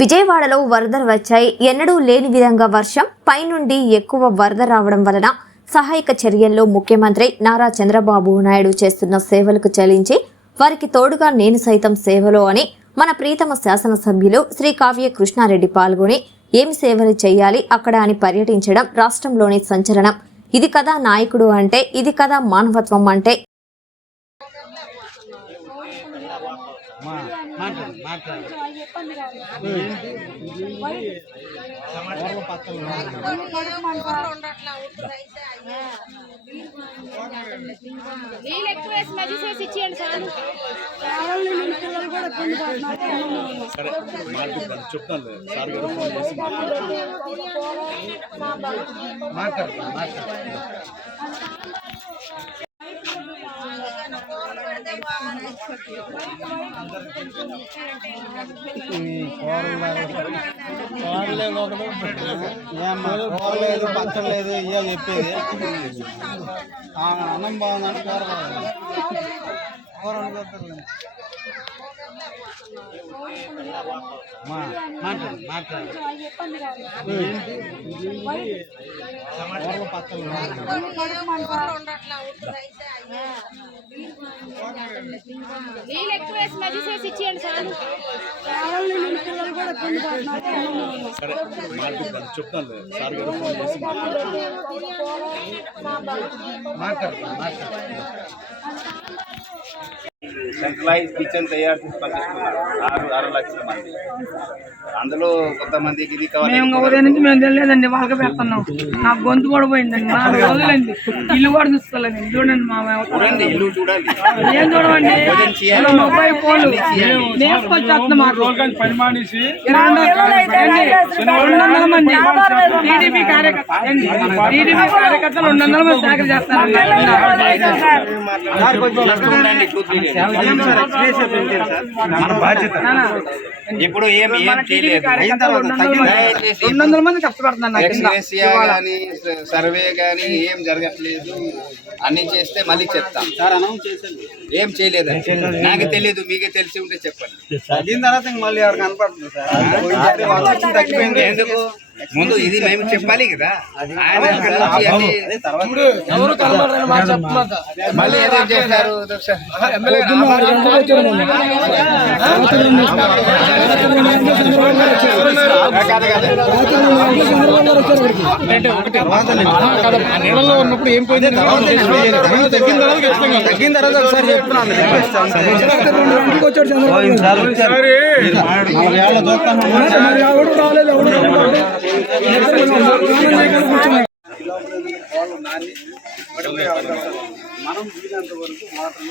విజయవాడలో వరదలు వచ్చాయి. ఎన్నడూ లేని విధంగా వర్షం పైనుండి ఎక్కువ వరద రావడం వలన సహాయక చర్యల్లో ముఖ్యమంత్రి నారా చంద్రబాబు నాయుడు చేస్తున్న సేవలకు చెల్లించి వారికి తోడుగా నేను సైతం సేవలో అని మన ప్రీతమ శాసనసభ్యులు శ్రీ కావ్య కృష్ణారెడ్డి పాల్గొని ఏమి సేవలు చేయాలి అక్కడ అని పర్యటించడం రాష్ట్రంలోని సంచలనం. ఇది కదా నాయకుడు అంటే ఇది కదా మానవత్వం అంటే. నీళ్ళు ఎక్కువ వేసి మధ్య చేసి ఇచ్చేయండి చాలు. సరే మాట్లాడతాను చెప్తాను సార్ గారు ఫోన్ చేసి మాట్లాడతాను మాట్లాడు మాట్లాడు ఏమ్మా కూర లేదు పచ్చడి లేదు ఇయ్యా చెప్పేది అన్నం బాగుందని కూర కూర మాట్లాడు మాట్లాడు పచ్చళ్ళు నీళ్ళు ఎక్కువ వేసి మధ్య చేసి ఇచ్చేయండి చాలు చెప్తాను సార్ గారు ఫోన్ చేసి మాట్లాడతాను మాట్లాడు మాట్లాడు సెంట్రలైజ్ కిచెన్ తయారు చేసి పంపిస్తున్నారు. ఆరు ఆరు లక్షల మంది. అందులో కొంతమందికి ఇది కావాలి. మేము ఉదయం నుంచి మేము తెలియదండి వాళ్ళకి పెడుతున్నాం. నా గొంతు కూడా పోయిందండి నాలుగు రోజులండి ఇల్లు కూడా చూసుకోలేదండి. చూడండి మా చూడండి ఇల్లు చూడాలి. ఏం చూడమండి? మొబైల్ ఫోన్లు నేర్చుకొచ్చేస్తున్నాం మాకు. రెండు వందల మంది. టీడీపీ కార్యకర్త టీడీపీ కార్యకర్తలు రెండు వందల మంది చూద్దాం. మన బాధ్యత. ఇప్పుడు ఏం ఏం చేయలేదు. దయచేసి రెండు వందల మంది కష్టపడుతున్నారు నా కింద. ఎక్స్గ్రేసియా కానీ సర్వే కానీ ఏం జరగట్లేదు. అన్ని చేస్తే మళ్ళీ చెప్తాం సార్ అనౌన్స్ చేశాను ఏం చేయలేదు నాకు తెలియదు మీకే తెలిసి ఉంటే చెప్పండి తగ్గిన తర్వాత ఇంక మళ్ళీ ఎవరు కనపడుతుంది సార్ తగ్గిపోయింది ఎందుకు ముందు ఇది మేము చెప్పాలి కదా ఆయన మళ్ళీ ఏదేం చేశారు నీళ్ళలో ఉన్నప్పుడు ఏం పోయింది తగ్గిన తర్వాత ఒకసారి చెప్తున్నాను మనం వీలంత వరకు వాటర్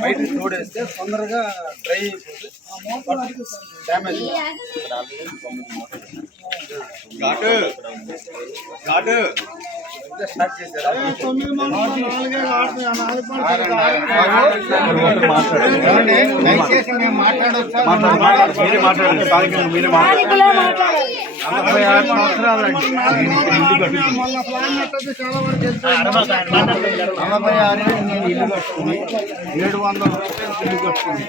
బయటకు తోడేస్తే తొందరగా డ్రై అయిపోతుంది డ్యామేజ్ స్టార్ట్ చేశారా ఏమండి? దయచేసి నలభై ఆరు సంవత్సరాలండి నలభై ఆరు ఏళ్ళు నేను ఇల్లు కట్టుకుని ఏడు వందల రూపాయలు ఇల్లు కట్టుకుని.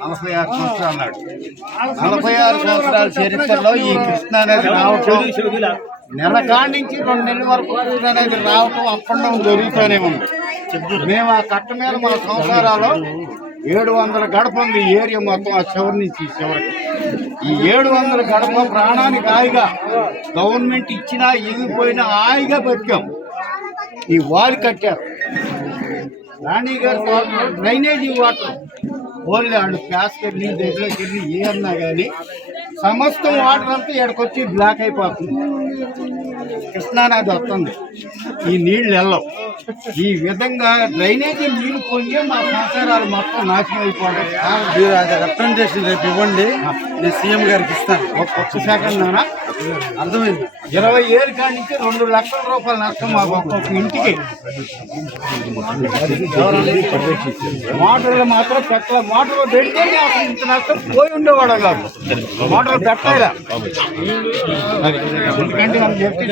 నలభై ఆరు సంవత్సరాలు నాడు నలభై ఆరు సంవత్సరాల చరిత్రలో ఈ కృష్ణ అనేది రావటం నెల కాడి నుంచి రెండు నెలల వరకు కృష్ణ అనేది రావటం అప్పండం జరుగుతూనే ఉంది. మేము ఆ కట్ట మీద మన సంవత్సరాలు ఏడు వందల గడప ఉంది. ఈ ఏరియా మొత్తం ఆ చివరి నుంచి చివరికి. ఈ ఏడు వందల గడప ప్రాణానికి హాయిగా గవర్నమెంట్ ఇచ్చినా ఇగిపోయినా హాయిగా బతికాం. ఈ వారి కట్టారు. రాణి గారు డ్రైనేజీ వాటర్. ఓన్లీ వాళ్ళు ప్యాస్కెట్ నీళ్ళు దగ్గరకి వెళ్ళి ఏ అన్నా కానీ సమస్తం వాటర్ అంతా ఇక్కడికొచ్చి బ్లాక్ అయిపోతుంది. కృష్ణానది వస్తుంది. ఈ నీళ్ళు వెళ్ళవు. ఈ విధంగా డ్రైనేజీ నీళ్ళు పొంగి మా సంసారాలు మొత్తం నాశనం అయిపోవడం మీరు అది రిప్రజెంటేషన్ రేపు ఇవ్వండి. నేను సీఎం గారికి ఇస్తాను. ఒక్కొక్క సెకండ్ నానా అర్థమైంది ఇరవై ఏళ్ళ కాడి నుంచి రెండు లక్షల రూపాయల నష్టం మాకు ఒక్కొక్క ఇంటికి మోటార్లు మాత్రం పెట్టలే మోటార్లు పెడితే అసలు ఇంత నష్టం పోయి ఉండేవాడు కాదు మోటార్లు పెట్టలేదా ఎందుకంటే మనం చెప్తే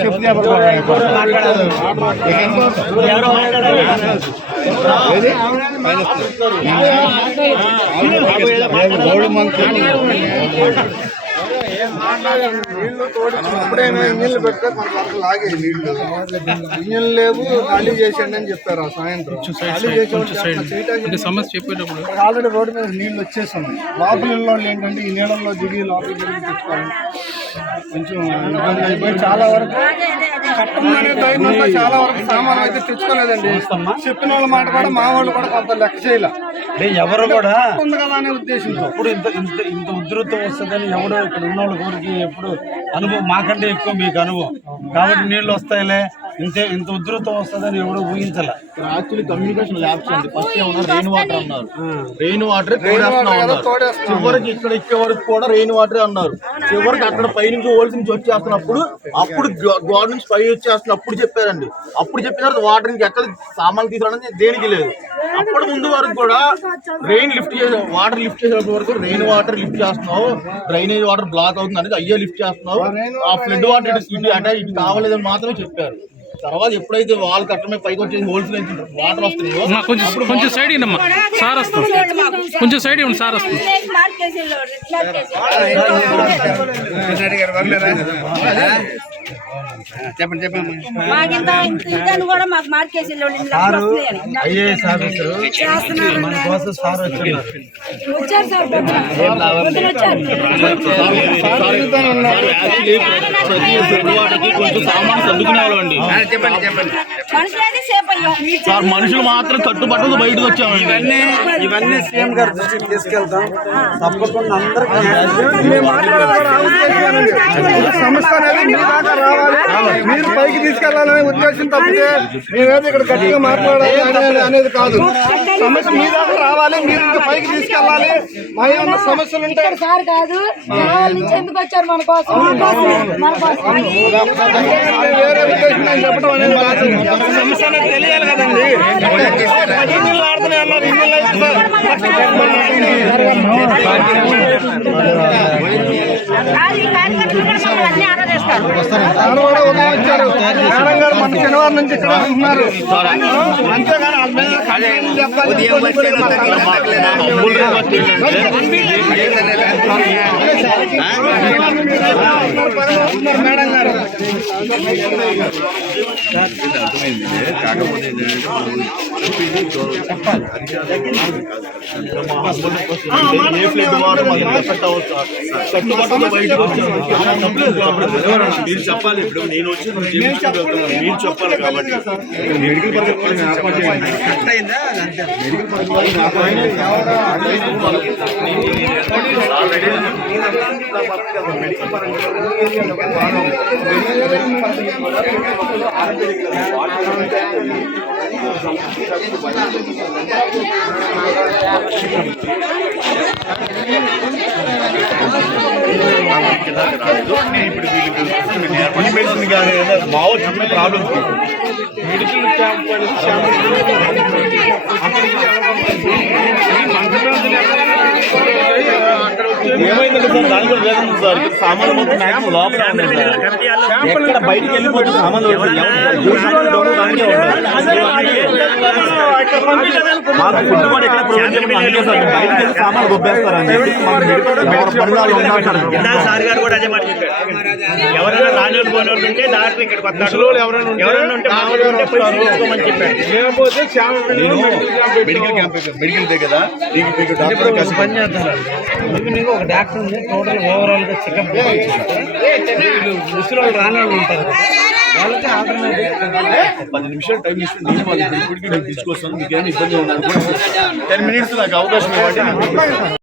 మంత్రి నీళ్ళు తోడించిన ఎప్పుడైనా ఇంజిన్లు పెడితే మన వరకు లాగే నీళ్ళు. లేవు ఖాళీ చేసేయండి అని చెప్పారు ఆ సాయంత్రం. ఖాళీ సమస్య చెప్పేటప్పుడు ఆల్రెడీ రోడ్డు మీద నీళ్ళు వచ్చేస్తున్నాయి. లోపల వాళ్ళు ఏంటంటే ఈ నీళ్ళల్లో దిగి లోపలికి తెచ్చుకోవాలి. కొంచెం ఇబ్బంది అయిపోయి చాలా వరకు చాలా వరకు సామాన్ అయితే తెచ్చుకోలేదండి. చెప్పిన వాళ్ళ మాట కూడా మా వాళ్ళు కూడా కొంత లెక్క చేయలే. ఎవరు కూడా ఉంది కదా అనే ఉద్దేశంతో. ఎప్పుడు ఇంత ఇంత ఇంత ఉధృతం వస్తుందని ఎవడో ఇక్కడ ఉన్న వాళ్ళ ఊరికి ఎప్పుడు అనుభవం మాకంటే ఎక్కువ మీకు అనుభవం. కాబట్టి నీళ్ళు వస్తాయిలే. ఇంతే ఇంత ఉధృతం వస్తుందని ఎవడో ఊహించాల. యాక్చువల్లీ కమ్యూనికేషన్ ల్యాబ్స్ అండి. ఫస్ట్ ఏమన్నా రెయిన్ వాటర్ అన్నారు. రెయిన్ వాటర్ చివరికి ఇక్కడ ఎక్కే వరకు కూడా రెయిన్ వాటర్ అన్నారు. చివరికి అక్కడ పై నుంచి ఓల్స్ నుంచి వచ్చేస్తున్నప్పుడు అప్పుడు గోడ నుంచి పై వచ్చేస్తున్నప్పుడు చెప్పారండి. అప్పుడు చెప్పిన తర్వాత వాటర్ నుంచి ఎక్కడ సామాన్లు తీసుకురావడం దేనికి లేదు. అప్పటి ముందు వరకు కూడా రెయిన్ లిఫ్ట్ చేసే వాటర్ లిఫ్ట్ చేసే వరకు రెయిన్ వాటర్ లిఫ్ట్ చేస్తున్నావు. డ్రైనేజ్ వాటర్ బ్లాక్ అవుతుంది. అనేది అయ్యే లిఫ్ట్ చేస్తున్నావు. ఆ ఫ్లడ్ వాటర్ ఇటు ఇటు అంటే ఇటు కావలేదని మాత్రమే చెప్పారు. తర్వాత ఎప్పుడైతే వాల్ కట్టమే పైకి వచ్చేసి హోల్స్ నుంచి వాటర్ వస్తున్నాయో అమ్మా, కొంచెం కొంచెం సైడ్ ఇవ్వమ్మా సార్ వస్తాం కొంచెం సైడ్ ఇవ్వండి సార్ వస్తాం చెప్పండి చెప్పండి మాకింత ఇంతని కూడా మాకు మార్కేసి ఐఏఎస్ ఆఫీసర్ మన కోసం సార్ వచ్చిన్నారు వచ్చారు సార్ పొద్దున. పొద్దున వచ్చారు వాటికి కొంచెం సామాన్ సర్దుకునే వాళ్ళండి చెప్పండి చెప్పండి మనుషులైతే సార్ మనుషులు మాత్రం కట్టుబట్టలు బయటకు వచ్చామండి. ఇవన్నీ ఇవన్నీ సీఎం గారి దృష్టికి తీసుకెళ్తాం. తప్పకుండా అందరికీ అనేది మీ దాకా రావాలి. మీరు పైకి తీసుకెళ్ళాలనే ఉద్దేశం తప్పితే మేమేదో ఇక్కడ గట్టిగా మాట్లాడాలి అనేది- అనేది కాదు. సమస్య మీ దాకా రావాలి. మీరు ఇంకా పైకి తీసుకెళ్ళాలి. మా ఏమన్నా సమస్యలు ఉంటే సార్ కాదు. నుంచి ఎందుకు వచ్చారు మన కోసం? మన కోసం. మన కోసం. వేరే ఉద్దేశం నేను చెప్పడం అనేది కాదు. సమస్య తెలియాలి కదండి. ఇన్ని ఆడుతున్నాయి అన్నారు ఇన్ని శనివారం నుంచి ఇక్కడ ఉంటున్నారు. మేడం గారు మీరు చెప్పాలి ఇప్పుడు నేను వచ్చి మీరు చెప్పాలి కాబట్టి. మెడికల్ పరంగా ఏర్పాటు చేయండి ఈ మెడిసిన్ కానీ మామూలు చిన్న ప్రాబ్లమ్స్ మెడికల్ క్యాంప్ ఏమైందంటే సార్ దాని కూడా వేదన ఉంది సార్ ఇక్కడ సామాన్లు మొత్తం మ్యాక్సిమం లోపల సార్. ఎక్కడ బయటికి వెళ్ళిపోతుంది సామాన్లు దానికే ఉంటుంది. మాకు ఫుడ్ కూడా ఎక్కడ ప్రొవైడ్ చేయడం అందుకే సార్ బయటికి వెళ్ళి సామాన్లు మాకు ఎవరు సార్ గారు కూడా అదే మాట చెప్పారు ఎవరైనా రాని వాళ్ళు పోని వాళ్ళు ఉంటే డాక్టర్ ఇక్కడ కొత్త ముసలోళ్ళు ఎవరైనా ఉంటే ఎవరైనా ఉంటే మామూలుగా ఉంటే పోయి చూపించుకోమని చెప్పారు. లేకపోతే నేను మెడికల్ క్యాంప్ మెడికల్ దే కదా? నీకు మీకు డాక్టర్ ఒక పని చేద్దాం మీకు ఒక డాక్టర్ ఉంది. టోటల్ ఓవరాల్గా చెకప్ ముసలి వాళ్ళు రాని వాళ్ళు ఉంటారు. కదా. వాళ్ళకి ఆల్టర్నేటివ్ పది నిమిషాలు టైం ఇస్తే నేను వాళ్ళకి ఇప్పటికీ నేను తీసుకొస్తాను. మీకేమైనా ఇబ్బంది ఉన్నాను టెన్ మినిట్స్ నాకు అవకాశం ఇవ్వండి.